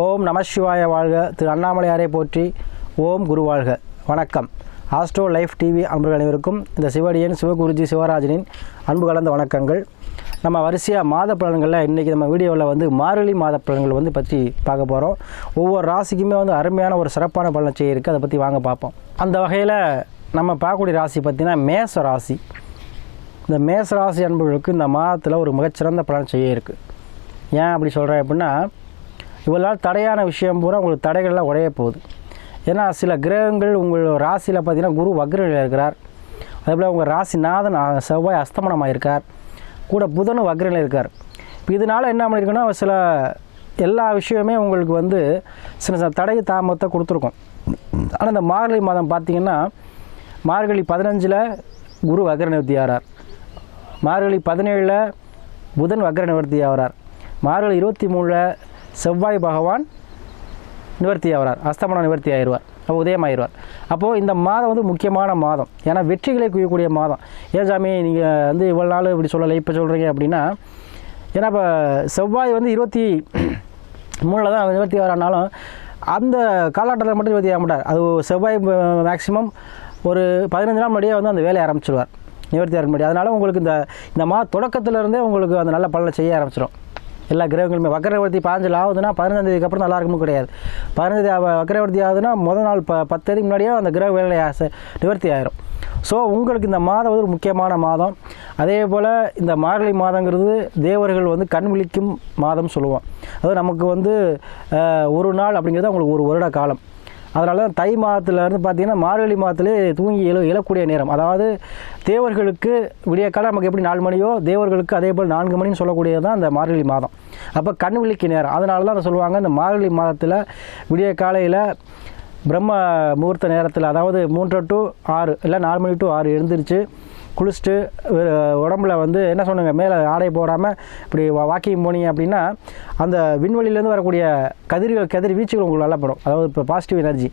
ஓம் நம சிவாய வாழ்க. திரு அண்ணாமலையாரை போற்றி ஓம் குரு வாழ்க. வணக்கம். ஆஸ்ட்ரோ லைஃப் டிவி அன்பர்கள் அனைவருக்கும் இந்த சிவடியன் சிவகுருஜி சிவராஜனின் அன்பு கலந்த வணக்கங்கள். நம்ம வரிசையாக மாத பலன்களில் இன்றைக்கி நம்ம வீடியோவில் வந்து மார்கழி மாத பலன்கள் வந்து பற்றி பார்க்க போகிறோம் ஒவ்வொரு ராசிக்குமே வந்து அருமையான ஒரு சிறப்பான பலன் செய்ய இருக்குது அதை பற்றி வாங்க பார்ப்போம். அந்த வகையில் நம்ம பார்க்கக்கூடிய ராசி பார்த்தீங்கன்னா மேச ராசி. இந்த மேச ராசி அன்பர்களுக்கு இந்த மாதத்தில் ஒரு மிகச்சிறந்த பலன் செய்ய இருக்குது ஏன் அப்படி சொல்கிறேன் அப்படின்னா இவ்வளால் தடையான விஷயம் பூரா உங்களுக்கு தடைகள்லாம் உடைய போகுது. ஏன்னா சில கிரகங்கள் உங்கள் ராசியில் பார்த்தீங்கன்னா குரு வக்ரநிலையில் இருக்கிறார். அதேபோல் உங்கள் ராசி நாதன் செவ்வாய் அஸ்தமனமாக இருக்கார். கூட புதனும் வக்ரநிலையில் இருக்கார். இப்போ இதனால் என்ன பண்ணியிருக்குன்னா சில எல்லா விஷயமே உங்களுக்கு வந்து சில சில தடை தாமத்தை கொடுத்துருக்கோம். ஆனால் இந்த மார்கழி மாதம் பார்த்தீங்கன்னா மார்கழி பதினஞ்சில் குரு வக்ர நிவர்த்தி ஆகிறார் மார்கழி பதினேழில் புதன் வக்ர நிவர்த்தி ஆகிறார் மார்கழி இருபத்தி மூணில் செவ்வாய் பகவான் நிவர்த்தி ஆகிறார் அஸ்தமனம் நிவர்த்தி ஆயிடுவார் அப்போ உதயமாயிருவார் அப்போது இந்த மாதம் வந்து முக்கியமான மாதம். ஏன்னா வெற்றிகளை குவியக்கூடிய மாதம். ஏன் சாமி நீங்கள் வந்து இவ்வளோ நாள் இப்படி சொல்லலை இப்போ சொல்கிறீங்க அப்படின்னா ஏன்னா இப்போ செவ்வாய் வந்து இருபத்தி மூணில் தான் நிவர்த்தி ஆகிறானாலும் அந்த காலகட்டத்தில் மட்டும் நிவர்த்தி ஆக மாட்டார். அது செவ்வாய் மேக்ஸிமம் ஒரு பதினஞ்சு நாள் முன்னாடியே வந்து அந்த வேலையை ஆரம்பிச்சிடுவார் நிவர்த்தி ஆக முடியாது அதனால் உங்களுக்கு இந்த இந்த மாத தொடக்கத்துல இருந்தே உங்களுக்கு அந்த நல்ல பலனை செய்ய ஆரம்பிச்சிடும் எல்லா கிரகங்களுமே வக்கரவர்த்தி பாஞ்சில் ஆகுதுன்னா பதினஞ்சாம் தேதிக்கு அப்புறம் நல்லா இருக்குமோ கிடையாது பதினஞ்சு வக்கரவர்த்தி ஆகுதுன்னா முதல் நாள் ப பத்து தேதிக்கு முன்னாடியே அந்த கிரக வேலை ஆசை நிவர்த்தி ஆயிரும் ஸோ உங்களுக்கு இந்த மாதம் வந்து ஒரு முக்கியமான மாதம் அதே போல் இந்த மார்கழி மாதங்கிறது தேவர்கள் வந்து கண் விழிக்கும் மாதம் சொல்லுவோம் அதாவது நமக்கு வந்து ஒரு நாள் அப்படிங்கிறது அவங்களுக்கு ஒரு வருட காலம் அதனால தான் தை மாதத்துல இருந்து பார்த்தீங்கன்னா மார்கழி மாதத்திலே தூங்கி எழ எழக்கூடிய நேரம் அதாவது தேவர்களுக்கு விடிய காலம் நமக்கு எப்படி நாலு மணியோ தேவர்களுக்கு அதே போல் நான்கு மணின்னு சொல்லக்கூடியது தான் அந்த மார்கழி மாதம். அப்போ கண் விழிக்கு நேரம். அதனால தான் அதை சொல்லுவாங்க இந்த மார்கழி மாதத்தில் விடிய காலையில் பிரம்ம முகூர்த்த நேரத்தில் அதாவது மூன்று டு ஆறு இல்லை நாலு மணி டு ஆறு எழுந்திரிச்சு குளிச்சுட்டு உடம்புல வந்து என்ன சொன்னாங்க மேலே ஆடை போடாமல் இப்படி வாக்கிங் போனீங்க அப்படின்னா அந்த விண்வெளியிலேருந்து வரக்கூடிய கதிர்கள் கதிர் வீச்சுகள் உங்களுக்கு நல்லப்படும் அதாவது இப்போ பாசிட்டிவ் எனர்ஜி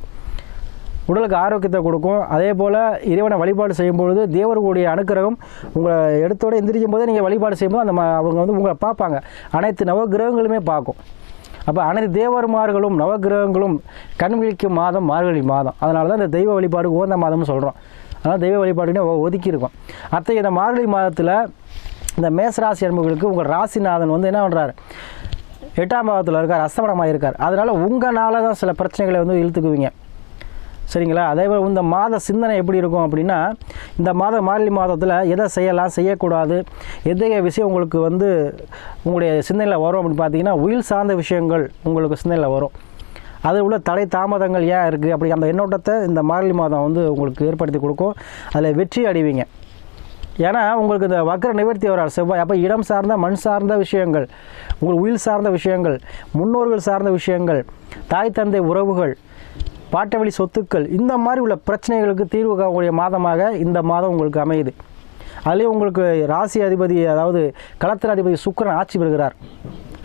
உடலுக்கு ஆரோக்கியத்தை கொடுக்கும். அதே போல் இறைவனை வழிபாடு செய்யும்பொழுது தேவர்களுடைய அனுக்கிரகம் உங்களை எடுத்தோடு எந்திரிக்கும் போதே நீங்கள் வழிபாடு செய்யும்போது அந்த ம- அவங்க வந்து உங்களை பார்ப்பாங்க. அனைத்து நவகிரகங்களுமே பார்க்கும். அப்போ அனைத்து தேவர்மார்களும் நவகிரகங்களும் கண் விழிக்கும் மாதம் மார்கழி மாதம். அதனால தான் இந்த தெய்வ வழிபாடு உகந்த மாதம்னு சொல்கிறோம் அதனால் தெய்வ வழிபாடுனே ஒதுக்கியிருக்கும் அத்தகைய இந்த மார்கழி மாதத்தில் இந்த மேசராசி அன்புகளுக்கு உங்கள் ராசிநாதன் வந்து என்ன பண்ணுறாரு எட்டாம் பாவத்தில் இருக்கார் அஸ்தமனமாக இருக்கார் அதனால் உங்களால் தான் சில பிரச்சனைகளை வந்து இழுத்துக்குவீங்க. சரிங்களா? அதே போல் இந்த மாத சிந்தனை எப்படி இருக்கும் அப்படின்னா இந்த மாத மார்கழி மாதத்தில் எதை செய்யலாம் செய்யக்கூடாது எத்தகைய விஷயம் உங்களுக்கு வந்து உங்களுடைய சிந்தனையில் வரும் அப்படின்னு பார்த்தீங்கன்னா உயிர் சார்ந்த விஷயங்கள் உங்களுக்கு சிந்தனையில் வரும். அது உள்ள தடை தாமதங்கள் ஏன் இருக்குது அப்படி அந்த எண்ணோட்டத்தை இந்த மார்கழி மாதம் வந்து உங்களுக்கு ஏற்படுத்தி கொடுக்கும். அதில் வெற்றி அடைவீங்க. ஏன்னா உங்களுக்கு இந்த வக்ர நிவர்த்தி வரார் செவ்வாய் அப்போ இடம் சார்ந்த மண் சார்ந்த விஷயங்கள் உங்கள் உயிர் சார்ந்த விஷயங்கள் முன்னோர்கள் சார்ந்த விஷயங்கள் தாய் தந்தை உறவுகள் பாட்டவெளி சொத்துக்கள் இந்த மாதிரி உள்ள பிரச்சனைகளுக்கு தீர்வு காணக்கூடிய மாதமாக இந்த மாதம் உங்களுக்கு அமையுது. அதுலேயும் உங்களுக்கு ராசி அதிபதி அதாவது களத்திர அதிபதி சுக்கரன் ஆட்சி பெறுகிறார்.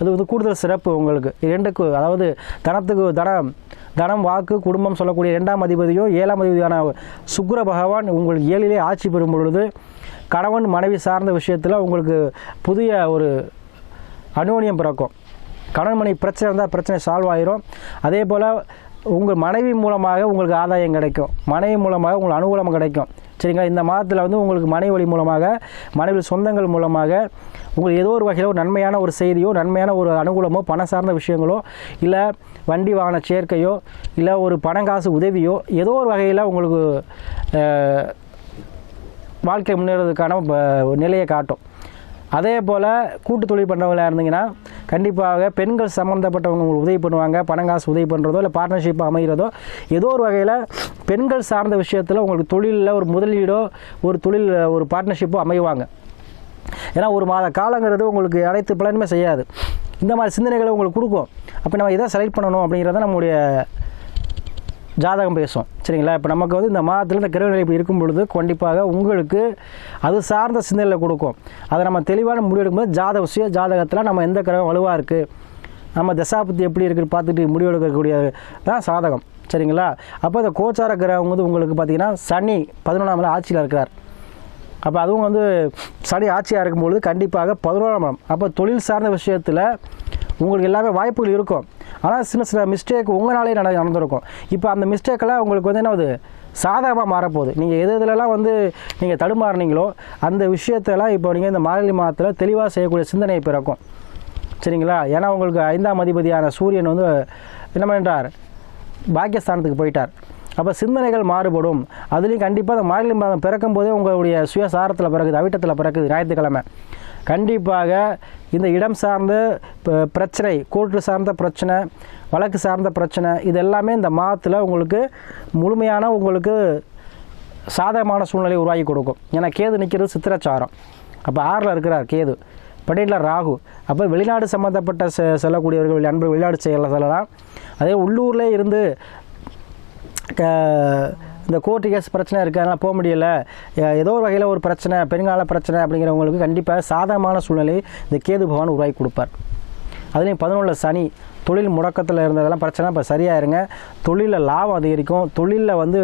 அது வந்து கூடுதல் சிறப்பு உங்களுக்கு. இரண்டுக்கு அதாவது தனத்துக்கு தனம் தனம் வாக்கு குடும்பம் சொல்லக்கூடிய இரண்டாம் அதிபதியும் ஏழாம் அதிபதியான சுக்கர பகவான் உங்களுக்கு ஏழிலே ஆட்சி பெறும் பொழுது கணவன் மனைவி சார்ந்த விஷயத்தில் உங்களுக்கு புதிய ஒரு அனுவனியம் பிறக்கும். கணவன் மனைவி பிரச்சனை இருந்தால் பிரச்சனை சால்வ் ஆயிரும். அதே போல் உங்கள் மனைவி மூலமாக உங்களுக்கு ஆதாயம் கிடைக்கும். மனைவி மூலமாக உங்களுக்கு அனுகூலம் கிடைக்கும். சரிங்களா? இந்த மாதத்தில் வந்து உங்களுக்கு மனைவி வழி மூலமாக மனைவி சொந்தங்கள் மூலமாக உங்களுக்கு ஏதோ ஒரு வகையில் ஒரு நன்மையான ஒரு செய்தியோ நன்மையான ஒரு அனுகூலமோ பணம் சார்ந்த விஷயங்களோ இல்லை வண்டி வாகன சேர்க்கையோ இல்லை ஒரு பணங்காசு உதவியோ ஏதோ ஒரு வகையில் உங்களுக்கு வாழ்க்கை முன்னேறதுக்கான ப- நிலையை காட்டும். அதே போல் கூட்டு தொழில் பண்ணுறவங்களாக இருந்தீங்கன்னா கண்டிப்பாக பெண்கள் சம்மந்தப்பட்டவங்க உங்களுக்கு உதவி பண்ணுவாங்க. பணங்காசு உதவி பண்ணுறதோ இல்லை பார்ட்னர்ஷிப் அமைகிறதோ ஏதோ ஒரு வகையில் பெண்கள் சார்ந்த விஷயத்தில் உங்களுக்கு தொழிலில் ஒரு முதலீடோ ஒரு தொழில் ஒரு பார்ட்னர்ஷிப்போ அமைவாங்க. ஏன்னா ஒரு மாத காலங்கிறது உங்களுக்கு அனைத்து பலனுமே செய்யாது. இந்த மாதிரி சிந்தனைகளை உங்களுக்கு கொடுக்கும். அப்போ நம்ம இதை செலக்ட் பண்ணணும் அப்படிங்கிறத நம்மளுடைய ஜாதகம் பேசும். சரிங்களா? இப்போ நமக்கு வந்து இந்த மாதத்தில் இந்த கிரகநிலை இப்படி இருக்கும் பொழுது கண்டிப்பாக உங்களுக்கு அது சார்ந்த சிந்தனையில் கொடுக்கும். அதை நம்ம தெளிவான முடிவு எடுக்கும்போது ஜாதக விஷயம் ஜாதகத்தில் நம்ம எந்த கிரகம் வலுவாக இருக்குது நம்ம தசாபத்தி எப்படி இருக்குன்னு பார்த்துட்டு முடிவு எடுக்கக்கூடிய தான் சாதகம். சரிங்களா? அப்போ இந்த கோச்சார கிரகம் வந்து உங்களுக்கு பார்த்தீங்கன்னா சனி பதினொன்றாம் ஆட்சியில் இருக்கிறார். அப்போ அதுவும் வந்து சனி ஆட்சியாக இருக்கும்பொழுது கண்டிப்பாக பதினோராம் இடம். அப்போ தொழில் சார்ந்த விஷயத்தில் உங்களுக்கு எல்லாமே வாய்ப்புகள் இருக்கும். ஆனால் சின்ன சின்ன மிஸ்டேக் உங்களாலே நட நடந்திருக்கும். இப்போ அந்த மிஸ்டேக்கெல்லாம் உங்களுக்கு வந்து என்ன சாதகமாக மாறப்போகுது. நீங்கள் எது எதுலலாம் வந்து நீங்கள் தடுமாறுனீங்களோ அந்த விஷயத்தெல்லாம் இப்போ நீங்கள் இந்த மார்கழி மாதத்தில் தெளிவாக செய்யக்கூடிய சிந்தனை பிறக்கும். சரிங்களா? ஏன்னா உங்களுக்கு ஐந்தாம் அதிபதியான சூரியன் வந்து என்ன பண்ணுறார் பாக்கியஸ்தானத்துக்கு போயிட்டார். அப்போ சிந்தனைகள் மாறுபடும். அதுலேயும் கண்டிப்பாக அந்த மார்கழி மாதம் பிறக்கும் போதே உங்களுடைய சுயசாரத்தில் பிறகுது அவிட்டத்தில் பிறக்குது ஞாயிற்றுக்கிழமை. கண்டிப்பாக இந்த இடம் சார்ந்த பிரச்சனை கோர்ட்டு சார்ந்த பிரச்சனை வழக்கு சார்ந்த பிரச்சனை இது எல்லாமே இந்த மாதத்தில் உங்களுக்கு முழுமையான உங்களுக்கு சாதகமான சூழ்நிலையை உருவாக்கி கொடுக்கும். ஏன்னா கேது நிற்கிறது சித்திரச்சாரம். அப்போ ஆறில் இருக்கிறார் கேது. பன்னெண்டில் ராகு. அப்போ வெளிநாடு சம்மந்தப்பட்ட செ செல்லக்கூடியவர்கள் அன்பு வெளிநாடு செல்ல சொல்லலாம். அதே உள்ளூரில் இருந்து க- இந்த கோர்ட்டு கேஸ் பிரச்சனை இருக்குது அதனால் போக முடியல. ஏதோ ஒரு வகையில் ஒரு பிரச்சனை பெருங்கால பிரச்சனை அப்படிங்கிறவங்களுக்கு கண்டிப்பாக சாதகமான சூழ்நிலை இந்த கேது பகவான் உருவாக்கி கொடுப்பார். அதுலேயும் பதினொன்றில் சனி தொழில் முடக்கத்தில் இருந்ததெல்லாம் பிரச்சனை இப்போ சரியாயிருங்க. தொழிலில் லாபம் அதிகரிக்கும். தொழிலில் வந்து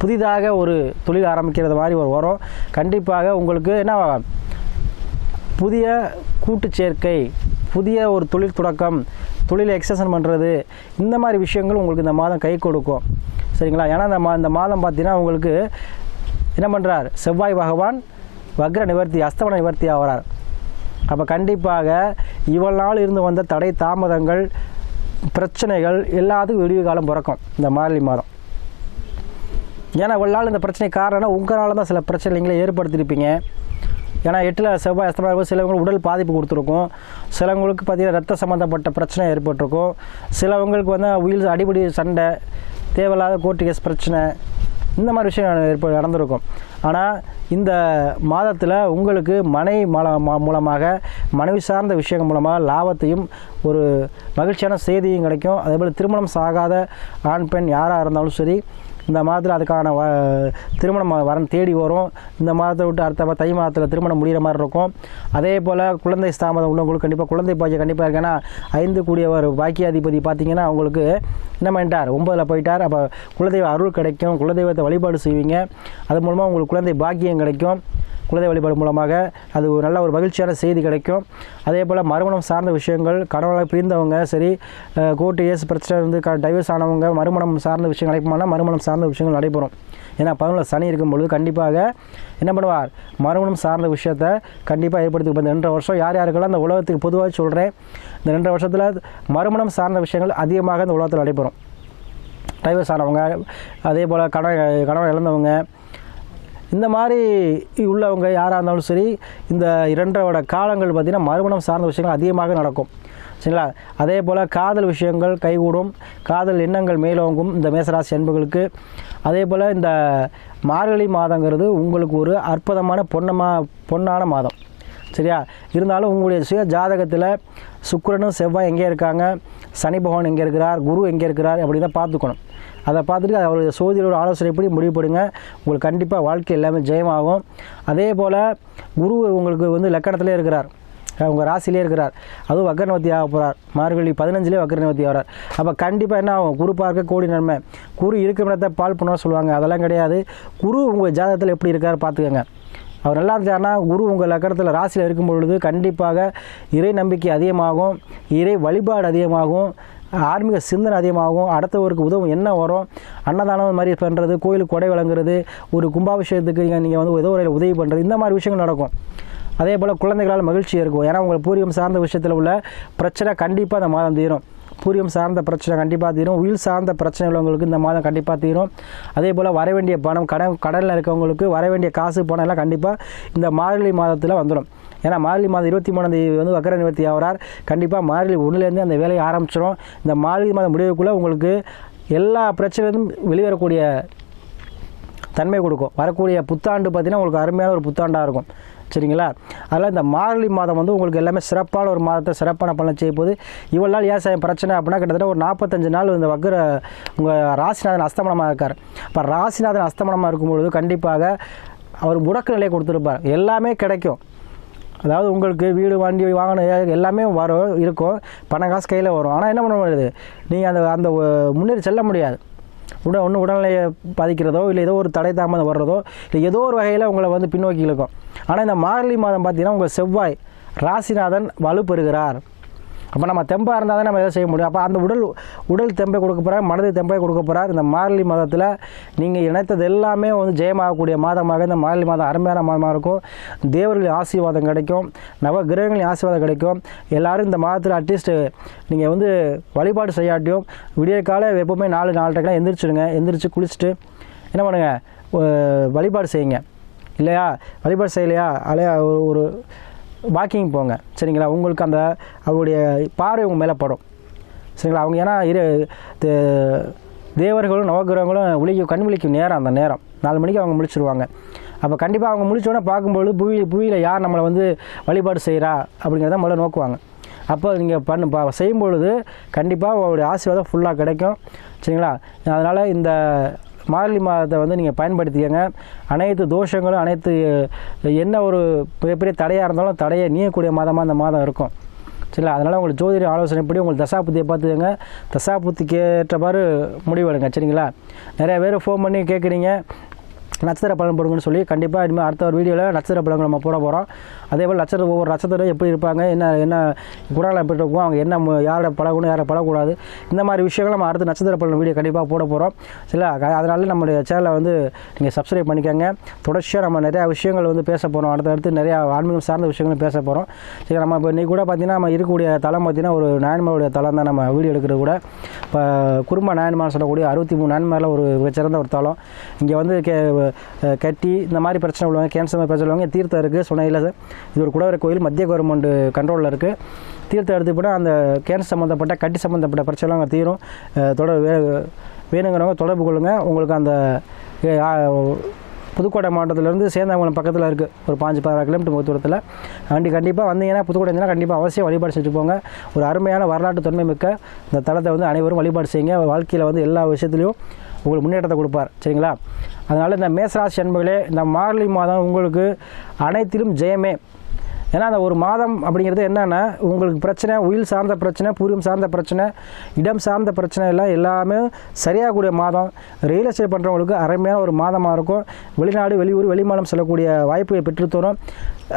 புதிதாக ஒரு தொழில் ஆரம்பிக்கிறது மாதிரி ஒரு வரும். கண்டிப்பாக உங்களுக்கு என்ன புதிய கூட்டு சேர்க்கை புதிய ஒரு தொழில் தொடக்கம் தொழிலை எக்ஸசன் பண்ணுறது இந்த மாதிரி விஷயங்கள் உங்களுக்கு இந்த மாதம் கை கொடுக்கும். சரிங்களா? ஏன்னா இந்த மா இந்த மாதம் பார்த்தீங்கன்னா உங்களுக்கு என்ன பண்ணுறார் செவ்வாய் பகவான் வக்ர நிவர்த்தி அஸ்தவன நிவர்த்தி ஆகிறார் அப்போ கண்டிப்பாக இவ்வளவு நாள் இருந்து வந்த தடை தாமதங்கள் பிரச்சனைகள் எல்லாத்துக்கும் விடிவு காலம் பிறக்கும் இந்த மார்கழி மாதம். ஏன்னா இவ்வளவு நாள் இந்த பிரச்சனை காரணம் உங்களால் தான் சில பிரச்சனை நீங்களே ஏற்படுத்தியிருப்பீங்க. ஏன்னா எட்டில் செவ்வாய் அஸ்தமனம் சிலவங்களுக்கு உடல் பாதிப்பு கொடுத்துருக்கும். சிலவங்களுக்கு பார்த்தீங்கன்னா ரத்த சம்மந்தப்பட்ட பிரச்சனை ஏற்பட்டிருக்கும். சிலவங்களுக்கு வந்து உயிர் அடிப்படை சண்டை தேவையில்லாத கோர்ட்டு கேஸ் பிரச்சனை இந்த மாதிரி விஷயம் ஏற்ப நடந்திருக்கும். ஆனால் இந்த மாதத்தில் உங்களுக்கு மனை மூலமாக மனைவி சார்ந்த விஷயங்கள் மூலமாக லாபத்தையும் ஒரு மகிழ்ச்சியான செய்தியும் கிடைக்கும். அதேபோல் திருமணம் சாகாத ஆண் பெண் யாராக இருந்தாலும் சரி இந்த மாதத்தில் அதுக்கான வ திருமணம் வரன் தேடி வரும். இந்த மாதத்தை விட்டு அடுத்த தை மாதத்தில் திருமணம் முடிகிற மாதிரி இருக்கும். அதே போல் குழந்தை ஸ்தாமதம் உள்ளவங்களுக்கு கண்டிப்பாக குழந்தை பாக்கியம் கண்டிப்பாக இருக்குன்னா ஐந்து ஐந்து கூடியவர் பாக்கியாதிபதி பார்த்தீங்கன்னா அவங்களுக்கு என்ன பண்ணிட்டார்? ஒன்பதில் போயிட்டார். அப்போ குலதெய்வ அருள் கிடைக்கும். குலதெய்வத்தை வழிபாடு செய்வீங்க. அது மூலமாக உங்களுக்கு குழந்தை பாக்கியம் கிடைக்கும். குலதெய்வ வழிபாடு மூலமாக அது ஒரு நல்ல ஒரு மகிழ்ச்சியான செய்தி கிடைக்கும். அதே போல் மறுமணம் சார்ந்த விஷயங்கள் கணவனை பிரிந்தவங்க சரி கோர்ட்டு கேஸ் பிரச்சனை வந்து க டைவர்ஸ் ஆனவங்க மறுமணம் சார்ந்த விஷயங்கள் நடைபெறமானா மறுமணம் சார்ந்த விஷயங்கள் நடைபெறும். ஏன்னா பதினொன்று சனி இருக்கும் பொழுது கண்டிப்பாக என்ன பண்ணுவார்? மறுமணம் சார்ந்த விஷயத்தை கண்டிப்பாக ஏற்படுத்தி இப்போ இந்த ரெண்டரை வருஷம் யார் யாருக்கெல்லாம் அந்த உலகத்துக்கு பொதுவாக சொல்கிறேன் இந்த ரெண்டரை வருஷத்தில் மறுமணம் சார்ந்த விஷயங்கள் அதிகமாக இந்த உலகத்தில் நடைபெறும். டைவர்ஸ் ஆனவங்க அதே போல் கணவன் கணவன் இழந்தவங்க இந்த மாதிரி உள்ளவங்க யாராக இருந்தாலும் சரி இந்த இரண்டரோட காலங்கள் பார்த்திங்கன்னா மறுமணம் சார்ந்த விஷயங்கள் அதிகமாக நடக்கும். சரிங்களா? அதே போல் காதல் விஷயங்கள் கைகூடும் காதல் எண்ணங்கள் மேலோங்கும் இந்த மேசராசி அன்புகளுக்கு. அதே போல் இந்த மார்கழி மாதங்கிறது உங்களுக்கு ஒரு அற்புதமான பொன்னமா பொன்னான மாதம். சரியா? இருந்தாலும் உங்களுடைய சுய ஜாதகத்தில் சுக்கிரனும் செவ்வாய் எங்கே இருக்காங்க? சனி பகவான் எங்கே இருக்கிறார்? குரு எங்கே இருக்கிறார்? அப்படி தான் பார்த்துக்கணும். அதை பார்த்துட்டு அவருடைய சோதிடரோட ஆலோசனைப்படி முடிவுபடுங்க உங்களுக்கு கண்டிப்பாக வாழ்க்கை எல்லாமே ஜெயமாகும். அதே போல் குரு உங்களுக்கு வந்து லக்கணத்திலே இருக்கிறார். உங்கள் ராசியிலே இருக்கிறார். அதுவும் வக்கரநிவர்த்தி ஆக போகிறார் மார்கழி பதினஞ்சுலேயே வக்கரநிவர்த்தி ஆகிறார் அப்போ கண்டிப்பாக என்ன ஆகும்? குரு பார்க்க கோடி நன்மை. குரு இருக்கும் இடத்த பால் பண்ண சொல்லுவாங்க. அதெல்லாம் கிடையாது. குரு உங்கள் ஜாதகத்தில் எப்படி இருக்கார் பார்த்துக்கோங்க. அவர் நல்லா இருந்தார்னா குரு உங்கள் லக்கணத்தில் ராசியில் இருக்கும் பொழுது கண்டிப்பாக இறை நம்பிக்கை அதிகமாகும். இறை வழிபாடு அதிகமாகும். ஆன்மீக சிந்தனை அதிகமாகும். அடுத்தவருக்கு உதவும் என்ன வரும்? அன்னதானம் மாதிரி பண்ணுறது கோயிலுக்கு கொடை வழங்குறது ஒரு கும்பாபிஷேகத்துக்கு நீங்கள் வந்து ஏதோ ஒரு உதவி பண்ணுறது இந்த மாதிரி விஷயங்கள் நடக்கும். அதே போல் குழந்தைகளால் மகிழ்ச்சி இருக்கும். ஏன்னா உங்களுக்கு பூர்வீகம் சார்ந்த விஷயத்தில் உள்ள பிரச்சனை கண்டிப்பாக அந்த மாதம் தீரும். பூர்வீகம் சார்ந்த பிரச்சனை கண்டிப்பாக தீரும். உயிர் சார்ந்த பிரச்சனை உள்ளவங்களுக்கு இந்த மாதம் கண்டிப்பாக தீரும். அதே போல் வர வேண்டிய பணம் கடன் கடனில் இருக்கவங்களுக்கு வர வேண்டிய காசு பணம் எல்லாம் கண்டிப்பாக இந்த மார்கழி மாதத்தில் வந்துடும் ஏன்னா மார்கழி மாதம் இருபத்தி மூணாம் தேதி வந்து வக்கர நிவர்த்தி ஆகிறார். கண்டிப்பாக மார்கழி ஒன்றுலேருந்து அந்த வேலையை ஆரம்பிச்சிடும் இந்த மார்கழி மாதம் முடிவுக்குள்ளே உங்களுக்கு எல்லா பிரச்சனையிலும் வெளிவரக்கூடிய தன்மை கொடுக்கும். வரக்கூடிய புத்தாண்டு பார்த்தீங்கன்னா உங்களுக்கு அருமையான ஒரு புத்தாண்டாக இருக்கும். சரிங்களா? அதனால் இந்த மார்கழி மாதம் வந்து உங்களுக்கு எல்லாமே சிறப்பான ஒரு மாதத்தை சிறப்பான பலன் செய்ய போது இவ்வளோ நாள் ஏன் பிரச்சனை அப்படின்னா கிட்டத்தட்ட ஒரு நாற்பத்தஞ்சு நாள் இந்த வக்கர உங்கள் ராசிநாதன் அஸ்தமனமாக இருக்கார். இப்போ ராசிநாதன் அஸ்தமனமாக இருக்கும்பொழுது கண்டிப்பாக அவர் முடக்க நிலையை கொடுத்துருப்பார். எல்லாமே கிடைக்கும். அதாவது உங்களுக்கு வீடு வண்டி வாகனம் எல்லாமே வரும் இருக்கும். பணம் காசு கையில் வரும். ஆனால் என்ன பண்ண முடியாது? நீங்கள் அந்த அந்த முன்னேறி செல்ல முடியாது. உட ஒன்று உடல்நிலையை பாதிக்கிறதோ இல்லை ஏதோ ஒரு தடை தாமதம் வர்றதோ இல்லை ஏதோ ஒரு வகையில் உங்களை வந்து பின்னோக்கி இழுக்கும். ஆனால் இந்த மார்கழி மாதம் பார்த்தீங்கன்னா உங்கள் செவ்வாய் ராசிநாதன் வலுப்பெறுகிறார். அப்போ நம்ம தெம்பாக இருந்தால் தான் நம்ம எதை செய்ய முடியும். அப்போ அந்த உடல் உடல் தெம்பை கொடுக்க போகிறார் மனது தெம்பை கொடுக்க போகிறார் இந்த மார்கழி மாதத்தில் நீங்கள் இணைத்தது எல்லாமே வந்து ஜெயமாகக்கூடிய மாதமாக இந்த மார்கழி மாதம் அருமையான மாதமாக இருக்கும். தேவர்களின் ஆசீர்வாதம் கிடைக்கும். நவ கிரகங்களின் ஆசீர்வாதம் கிடைக்கும். எல்லாரும் இந்த மாதத்தில் அட்லீஸ்ட் நீங்கள் வந்து வழிபாடு செய்யாட்டியும் விடிய காலை எப்போவுமே நாலு நாலரைக்கெல்லாம் எந்திரிச்சிடுங்க எந்திரிச்சு குளிச்சுட்டு என்ன பண்ணுங்கள் வழிபாடு செய்யுங்க. இல்லையா? வழிபாடு செய்யலையா? அலையா ஒரு வாக்கிங் போங்க. சரிங்களா? உங்களுக்கு அந்த அவருடைய பார்வை உங்கள் மேலே படும். சரிங்களா? அவங்க ஏன்னா இரு தேவர்களும் நவகிரகங்களும் விழிக்கும் கண் விழிக்கும் நேரம் அந்த நேரம். நாலு மணிக்கு அவங்க முடிச்சிருவாங்க அப்போ கண்டிப்பாக அவங்க முடிச்சோடனே பார்க்கும்பொழுது புவி புவியில் யார் நம்மளை வந்து வழிபாடு செய்கிறா அப்படிங்கிறத முதல்ல நோக்குவாங்க. அப்போ நீங்கள் பண்ணு பா செய்யும்பொழுது கண்டிப்பாக அவருடைய ஆசீர்வாதம் ஃபுல்லாக கிடைக்கும். சரிங்களா? அதனால் இந்த மார்கழி மாதத்தை வந்து நீங்கள் பயன்படுத்திக்கங்க. அனைத்து தோஷங்களும் அனைத்து என்ன ஒரு மிகப்பெரிய தடையாக இருந்தாலும் தடையை நீங்கக்கூடிய மாதமாக அந்த மாதம் இருக்கும். சரிங்களா? அதனால் உங்களுக்கு ஜோதிட ஆலோசனைப்படி உங்களுக்கு தசாபுத்தியை பார்த்துக்கங்க. தசாபுத்திக்கு ஏற்றவாறு முடிவெடுங்க. சரிங்களா? நிறைய பேர் ஃபோன் பண்ணி கேட்குறீங்க. நட்சத்திர பலன் போடுங்கன்னு சொல்லி கண்டிப்பாக இனிமேல் அடுத்த ஒரு வீடியோவில் நட்சத்திர பலன்கள் நம்ம போட போகிறோம் அதே போல் நட்சத்திரம் ஒவ்வொரு நட்சத்திரம் எப்படி இருப்பாங்க என்ன என்ன குணங்கள் எப்படி இருக்கும் அவங்க என்ன யாரை பழகணும் யாரை பழகக்கூடாது இந்த மாதிரி விஷயங்கள் நம்ம அடுத்த நட்சத்திர பலன் வீடியோ கண்டிப்பாக போட போகிறோம் சரிங்களா? க- அதனால நம்மளுடைய சேனலை வந்து நீங்கள் சப்ஸ்கிரைப் பண்ணிக்கோங்க. தொடர்ச்சியாக நம்ம நிறையா விஷயங்கள் வந்து பேச போகிறோம் அடுத்தடுத்து நிறையா ஆன்மீகம் சார்ந்த விஷயங்களும் பேச போகிறோம் சரி நம்ம இப்போ இன்றைக்கி கூட பார்த்தீங்கன்னா நம்ம இருக்கக்கூடிய தளம் பார்த்தீங்கன்னா ஒரு நாயன்மாருடைய தளம் தான் நம்ம வீடியோ எடுக்கிறது கூட. இப்போ குடும்ப நாயன்மார் சொல்லக்கூடிய அறுபத்தி மூணு நாயன்மாரில் ஒரு சிறந்த ஒரு தளம். இங்கே வந்து கே கட்டி இந்த மாதிரி பிரச்சனை உள்ளவங்க கேன்சர் மாதிரி பிரச்சனை உள்ளவங்க தீர்த்தம் இருக்குது சுனையில் இது ஒரு குடவரை கோயில் மத்திய கவர்மெண்ட் கண்ட்ரோலில் இருக்குது தீர்த்தம் எடுத்துப்பட அந்த கேன்சர் சம்மந்தப்பட்ட கட்டி சம்மந்தப்பட்ட பிரச்சனைலாம் அங்கே தீரும். தொடர் வேணுங்கிறவங்க தொடர்பு கொள்ளுங்கள் உங்களுக்கு அந்த புதுக்கோட்டை மாவட்டத்திலேருந்து சேந்தாங்குளம் பக்கத்தில் இருக்குது ஒரு பாஞ்சு பதினாறு கிலோமீட்டர் தூரத்தில். வண்டி கண்டிப்பாக வந்தீங்கன்னா புதுக்கோட்டை இருந்தீங்கன்னா கண்டிப்பாக அவசியம் வழிபாடு செஞ்சு போங்க. ஒரு அருமையான வரலாற்று தொன்மை மிக்க இந்த தலத்தை வந்து அனைவரும் வழிபாடு செய்யுங்க. வாழ்க்கையில் வந்து எல்லா விஷயத்துலையும் உங்களுக்கு முன்னேற்றத்தை கொடுப்பார். சரிங்களா? அதனால் இந்த மேசராசி அன்பர்களே இந்த மார்கழி மாதம் உங்களுக்கு அனைத்திலும் ஜெயமே. ஏன்னா அந்த ஒரு மாதம் அப்படிங்கிறது என்னென்னா உங்களுக்கு பிரச்சனை உயில் சார்ந்த பிரச்சனை பூர்வம் சார்ந்த பிரச்சனை இடம் சார்ந்த பிரச்சனை எல்லாம் எல்லாமே சரியாகக்கூடிய மாதம். ரியல் எஸ்டேட் பண்ணுறவங்களுக்கு அருமையான ஒரு மாதமாக இருக்கும். வெளிநாடு வெளியூர் வெளிமாநிலம் செல்லக்கூடிய வாய்ப்பை பெற்றுத்தரும்.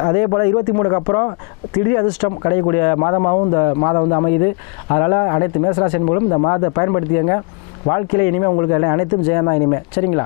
அதே போல் இருபத்தி மூணுக்கு அப்புறம் திடீர் அதிர்ஷ்டம் கிடைக்கக்கூடிய மாதமாகவும் இந்த மாதம் வந்து அமையுது. அதனால் அனைத்து மேசராசி என்பவர்களும் இந்த மாதத்தை பயன்படுத்திக்கங்க. வாழ்க்கையில் இனிமேல் உங்களுக்கு எல்லாம் அனைத்தும் ஜெயந்தான் இனிமேல் சரிங்களா?